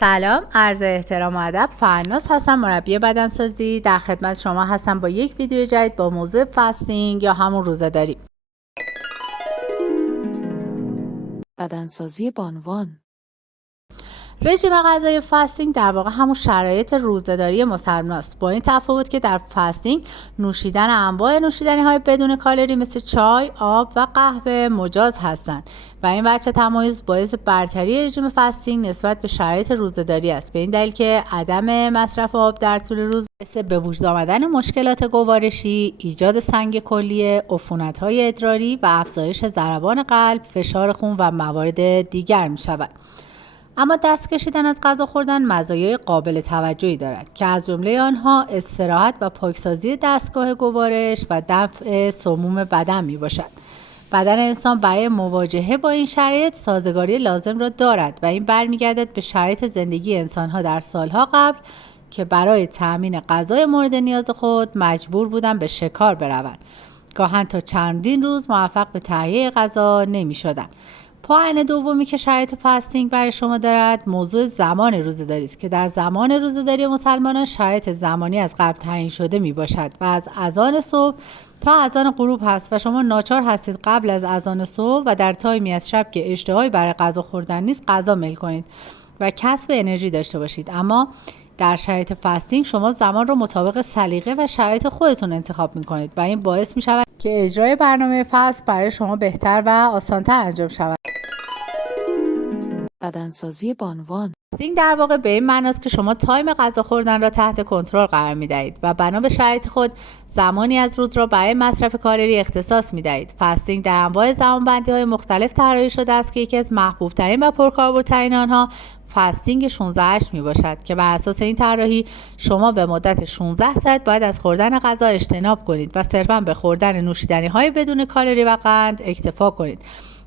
سلام، عرض احترام و ادب. فرناز هستم، مربی بدنسازی. در خدمت شما هستم با یک ویدیو جدید با موضوع فاستینگ یا همون روزه‌داری. بدنسازی بانوان. رژیم غذایی فاستینگ در واقع همون شرایط روزه‌داری مسلمان‌ست، با این تفاوت که در فاستینگ نوشیدن انواع نوشیدنی‌های بدون کالری مثل چای، آب و قهوه مجاز هستند و این وجه تمایز باعث برتری رژیم فاستینگ نسبت به شرایط روزه‌داری است، به این دلیل که عدم مصرف آب در طول روز باعث به وجود آمدن مشکلات گوارشی، ایجاد سنگ کلیه، عفونت‌های ادراری و افزایش ضربان قلب، فشار خون و موارد دیگر می‌شود. اما دست کشیدن از غذا خوردن مزایای قابل توجهی دارد که از جمله آنها استراحت و پاکسازی دستگاه گوارش و دفع سموم بدن می باشد. بدن انسان برای مواجهه با این شرایط سازگاری لازم را دارد و این برمیگردد به شرایط زندگی انسانها در سالها قبل که برای تأمین غذای مورد نیاز خود مجبور بودند به شکار بروند. گاهن تا چندین روز موفق به تهیه غذا نمی شدند. پوان دومی که شرایط فاستینگ برای شما دارد موضوع زمان روزه‌داری است که در زمان روزه‌داری مسلمانان شرایط زمانی از قبل تعیین شده می باشد و از اذان صبح تا اذان غروب هست و شما ناچار هستید قبل از اذان صبح و در تایمی از شب که اشتهایی برای غذا خوردن نیست غذا میل کنید و کسب انرژی داشته باشید. اما در شرایط فاستینگ شما زمان رو مطابق سلیقه و شرایط خودتون انتخاب می‌کنید و این باعث می‌شود که اجرای برنامه فست برای شما بهتر و آسان‌تر انجام شود. بدنسازی بانوان. فاستینگ در واقع به این معناست که شما تایم غذا خوردن را تحت کنترل قرار می‌دهید و بنا به شرایط خود زمانی از روز را برای مصرف کالری اختصاص می‌دهید. فاستینگ در انواع زمانبندی‌های مختلف طراحی شده است که یکی از محبوب‌ترین و پرکاربردترین آنها فاستینگ 16-8 می باشد که بر اساس این طراحی شما به مدت 16 ساعت باید از خوردن غذا اجتناب کنید و صرفاً به خوردن نوشیدنی‌های بدون کالری و قند اکتفا کنید.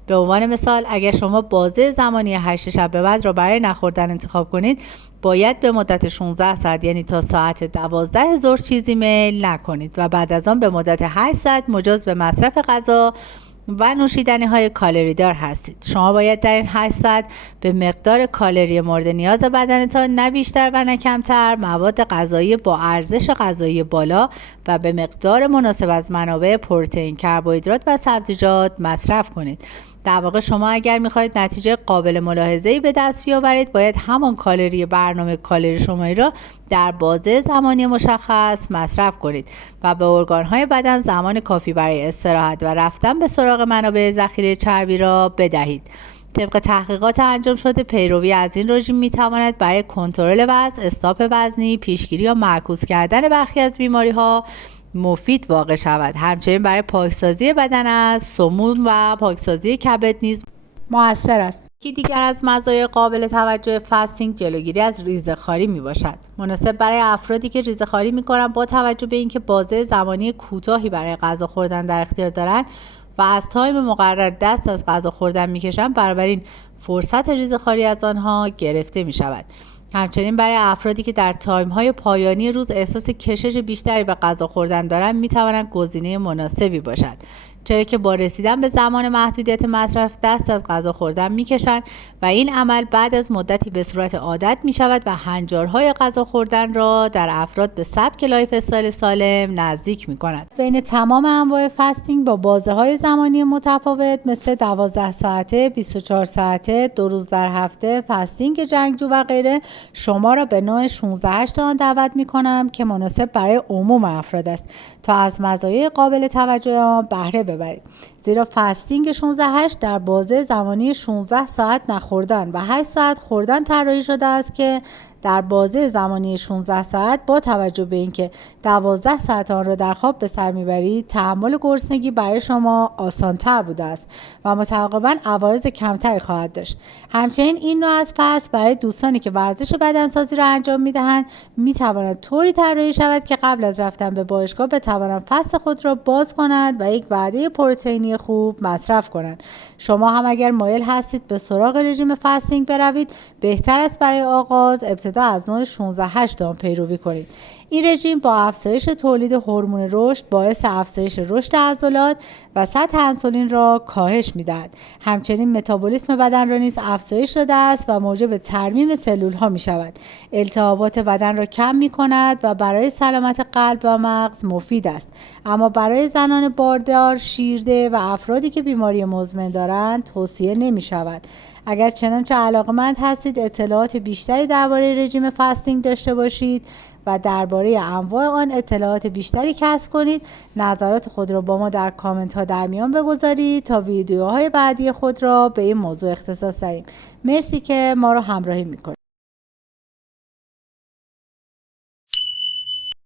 به عنوان مثال اگر شما بازه زمانی 8 شب به بعد را برای نخوردن انتخاب کنید باید به مدت 16 ساعت یعنی تا ساعت 12 ظهر چیزی میل نکنید و بعد از آن به مدت 8 ساعت مجاز به مصرف غذا و نوشیدنی های کالری دار هستید. شما باید در این 8 ساعت به مقدار کالری مورد نیاز بدنتان نه بیشتر و نه کمتر مواد غذایی با ارزش غذایی بالا و به مقدار مناسب از منابع پروتئین، کربوهیدرات و سبزیجات مصرف کنید. در واقع شما اگر میخواهید نتیجه قابل ملاحظه‌ای به دست بیاورید باید همان کالری برنامه کالری شماری را در بازه زمانی مشخص مصرف کنید و به ارگان‌های بدن زمان کافی برای استراحت و رفتن به سراغ منابع ذخیره چربی را بدهید. طبق تحقیقات انجام شده پیروی از این رژیم میتواند برای کنترل وزن، استاپ وزنی، پیشگیری یا معکوس کردن برخی از بیماری‌ها مفید واقع شود. همچنین برای پاکسازی بدن از سموم و پاکسازی کبد نیز مؤثر است. یکی دیگر از مزایای قابل توجه فاستینگ جلوگیری از ریزه‌خواری می باشد. مناسب برای افرادی که ریزه‌خواری می‌کنند با توجه به اینکه بازه زمانی کوتاهی برای غذا خوردن در اختیار دارند و از تایم مقرر دست از غذا خوردن می‌کشند، بنابراین فرصت ریزه‌خواری از آنها گرفته می‌شود. همچنین برای افرادی که در تایم‌های پایانی روز احساس کشش بیشتری به غذا خوردن دارند می‌تواند گزینه مناسبی باشد، چرا که با رسیدن به زمان محدودیت مصرف دست از غذا خوردن می‌کشند و این عمل بعد از مدتی به صورت عادت می‌شود و هنجارهای غذا خوردن را در افراد به سبک لایف استایل سالم نزدیک می‌کند. بین تمام انواع فاستینگ با بازه‌های زمانی متفاوت مثل 12 ساعته، 24 ساعته، 2 روز در هفته، فاستینگ جنگجو و غیره شما را به نوع 16-8 آن دعوت می‌کنم که مناسب برای عموم افراد است تا از مزایای قابل توجه آن بهره ببرید. زیرا فاستینگ 16-8 در بازه زمانی 16 ساعت نخوردن و 8 ساعت خوردن طراحی شده است که در بازه زمانی 16 ساعت با توجه به اینکه 12 ساعت آن را در خواب به سر میبرید تحمل گرسنگی برای شما آسان‌تر بوده است و متعاقباً عوارض کمتری خواهد داشت. همچنین این نوع از فست برای دوستانی که ورزش بدنسازی را انجام میدهند میتواند طوری طراحی شود که قبل از رفتن به باشگاه بتوانند فست خود را باز کنند و یک وعده پروتئینی خوب مصرف کنند. شما هم اگر مایل هستید به سراغ رژیم فاستینگ بروید بهتر است برای آغاز ابتدا از نوع 16-8 آن پیروی کنید. این رژیم با افزایش تولید هورمون رشد باعث افزایش رشد عضلات و سطح انسولین را کاهش می‌دهد. همچنین متابولیسم بدن را نیز افزایش داده است و موجب ترمیم سلول‌ها می‌شود. التهابات بدن را کم می‌کند و برای سلامت قلب و مغز مفید است. اما برای زنان باردار، شیرده و افرادی که بیماری مزمن دارند توصیه نمی‌شود. اگر چنانچه علاقه‌مند هستید اطلاعات بیشتری درباره رژیم فاستینگ داشته باشید و درباره انواع آن اطلاعات بیشتری کسب کنید، نظرات خود را با ما در کامنت ها در میان بگذارید تا ویدیوهای بعدی خود را به این موضوع اختصاص دهیم. مرسی که ما را همراهی میکنید.